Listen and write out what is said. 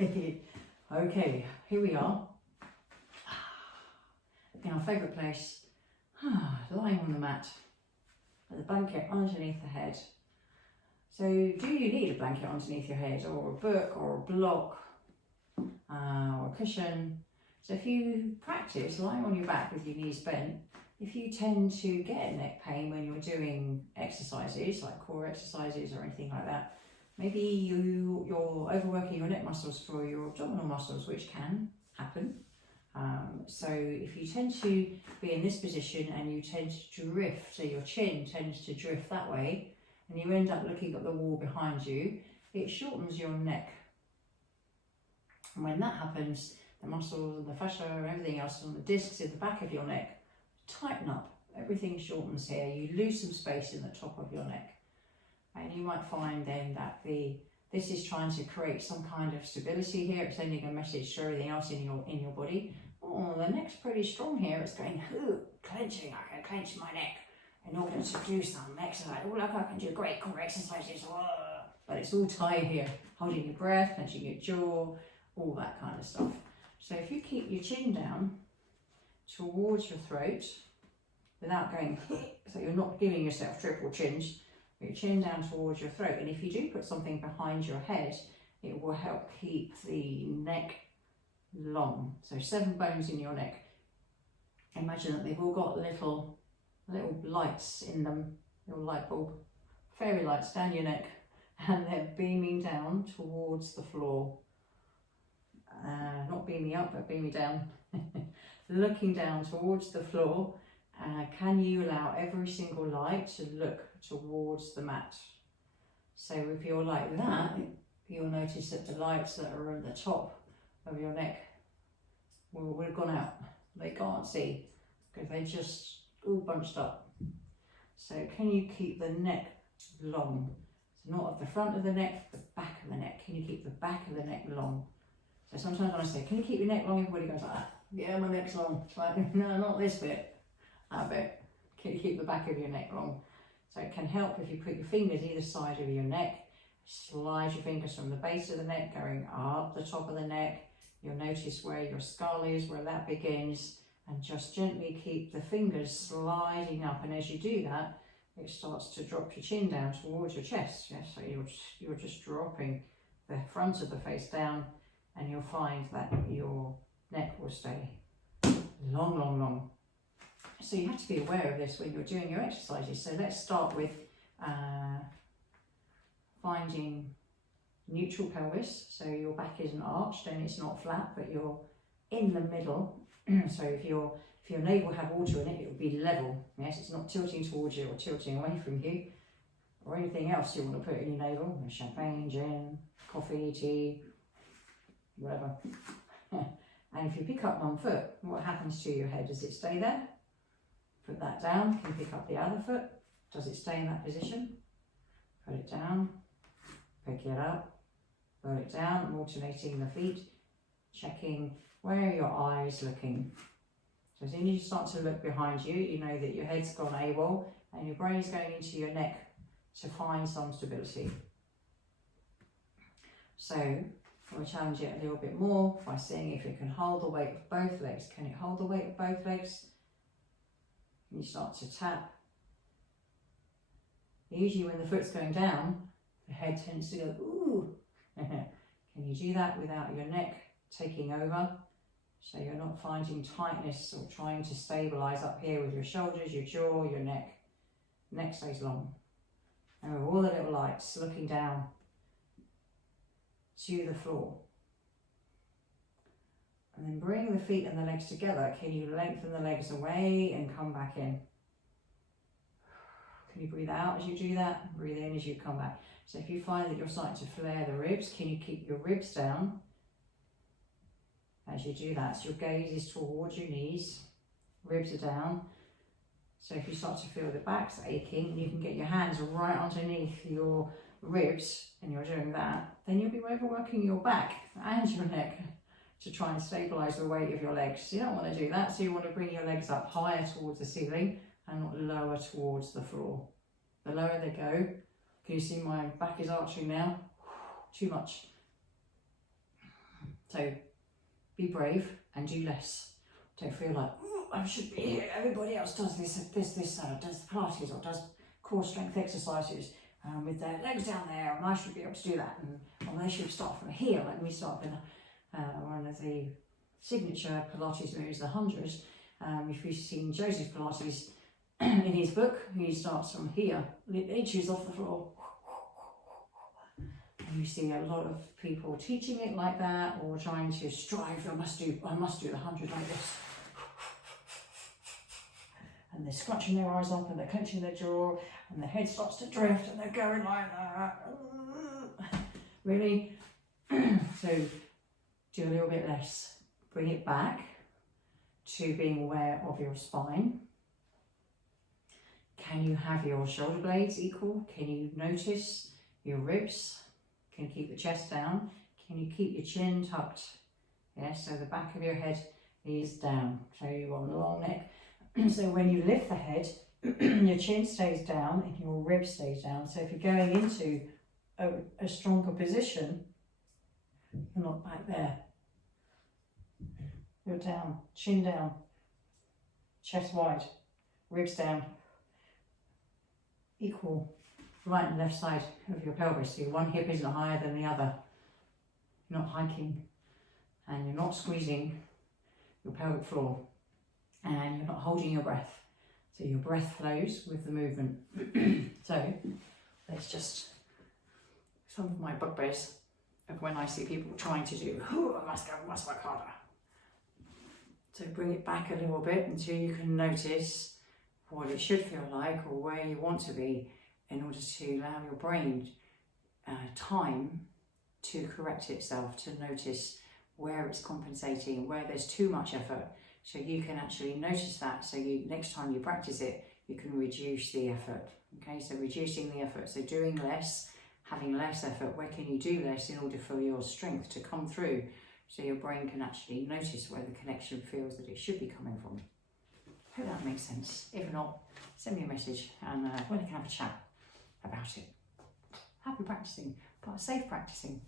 Okay, here we are in our favourite place, lying on the mat with a blanket underneath the head. So do you need a blanket underneath your head, or a book, or a block, or a cushion? So if you practice lying on your back with your knees bent, if you tend to get neck pain when you're doing exercises like core exercises or anything like that, maybe you're overworking your neck muscles for your abdominal muscles, which can happen. So if you tend to be in this position and you tend to drift, so your chin tends to drift that way, and you end up looking at the wall behind you, it shortens your neck. And when that happens, the muscles and the fascia and everything else on the discs in the back of your neck tighten up. Everything shortens here. You lose some space in the top of your neck. And you might find then that this is trying to create some kind of stability here. It's sending a message to everything else in your body. Oh, the neck's pretty strong here. It's going, clenching. I can clench my neck in order to do some exercise. Oh, look, I can do great core exercises. But it's all tight here. Holding your breath, clenching your jaw, all that kind of stuff. So if you keep your chin down towards your throat without going, so you're not giving yourself triple chins, your chin down towards your throat. And if you do put something behind your head, it will help keep the neck long. So 7 bones in your neck. Imagine that they've all got little lights in them, little light bulb, fairy lights down your neck, and they're beaming down towards the floor. Not beaming up, but beaming down. Looking down towards the floor. Can you allow every single light to look towards the mat? So if you're like that, you'll notice that the lights that are at the top of your neck will have gone out. They can't see because they're just all bunched up. So can you keep the neck long? So not at the front of the neck, the back of the neck. Can you keep the back of the neck long? So sometimes when I say, can you keep your neck long? Everybody goes like that. Yeah, my neck's long. It's like, no, not this bit. That bit. Can you keep the back of your neck long? So it can help if you put your fingers either side of your neck. Slide your fingers from the base of the neck going up the top of the neck. You'll notice where your skull is, where that begins, and just gently keep the fingers sliding up. And as you do that, it starts to drop your chin down towards your chest. Yeah? So you're just dropping the front of the face down, and you'll find that your neck will stay long, long, long. So you have to be aware of this when you're doing your exercises. So let's start with finding neutral pelvis. So your back isn't arched and it's not flat, but you're in the middle. So if your navel had water in it, it would be level. Yes, it's not tilting towards you or tilting away from you, or anything else you want to put in your navel. Champagne, gin, coffee, tea, whatever. And if you pick up one foot, what happens to your head? Does it stay there? Put that down. Can you pick up the other foot? Does it stay in that position? Put it down, pick it up, put it down. I'm alternating the feet, checking where are your eyes looking. So as soon as you start to look behind you, you know that your head's gone AWOL and your brain's going into your neck to find some stability. So we'll challenge it a little bit more by seeing if it can hold the weight of both legs. Can it hold the weight of both legs? Can you start to tap? Usually when the foot's going down, the head tends to go, ooh. Can you do that without your neck taking over? So you're not finding tightness or trying to stabilize up here with your shoulders, your jaw, your neck. Neck stays long. And with all the little lights looking down to the floor. And then bring the feet and the legs together. Can you lengthen the legs away and come back in? Can you breathe out as you do that? Breathe in as you come back. So if you find that you're starting to flare the ribs, can you keep your ribs down as you do that? So your gaze is towards your knees, ribs are down. So if you start to feel the back's aching, you can get your hands right underneath your ribs and you're doing that, then you'll be overworking your back and your neck to try and stabilize the weight of your legs. You don't want to do that, so you want to bring your legs up higher towards the ceiling and not lower towards the floor. The lower they go, can you see my back is arching now? Too much. So be brave and do less. Don't feel like, I should be here, everybody else does this, does Pilates or does core strength exercises with their legs down there, and I should be able to do that, and they should start from here, let me start with one of the signature Pilates moves, the 100. If you've seen Joseph Pilates in his book, he starts from here, inches off the floor. And you see a lot of people teaching it like that, or trying to strive, I must do the 100 like this. And they're scrunching their eyes up and they're clenching their jaw and their head starts to drift and they're going like that. Really? So do a little bit less. Bring it back to being aware of your spine. Can you have your shoulder blades equal? Can you notice your ribs? Can you keep the chest down? Can you keep your chin tucked? Yeah, so the back of your head is down. So you want a long neck. So when you lift the head, your chin stays down and your rib stays down. So if you're going into a stronger position, you're not back there. You're down, chin down, chest wide, ribs down, equal right and left side of your pelvis. So one hip isn't higher than the other. You're not hiking and you're not squeezing your pelvic floor. And you're not holding your breath. So your breath flows with the movement. So there's just some of my bugbears of when I see people trying to do, I must work harder. So bring it back a little bit until you can notice what it should feel like or where you want to be, in order to allow your brain time to correct itself, to notice where it's compensating, where there's too much effort. So you can actually notice that, so next time you practice it, you can reduce the effort. Okay, so reducing the effort, so doing less, having less effort. Where can you do less in order for your strength to come through, so your brain can actually notice where the connection feels that it should be coming from. Hope that makes sense. If not, send me a message and we can have a chat about it. Happy practicing, but safe practicing.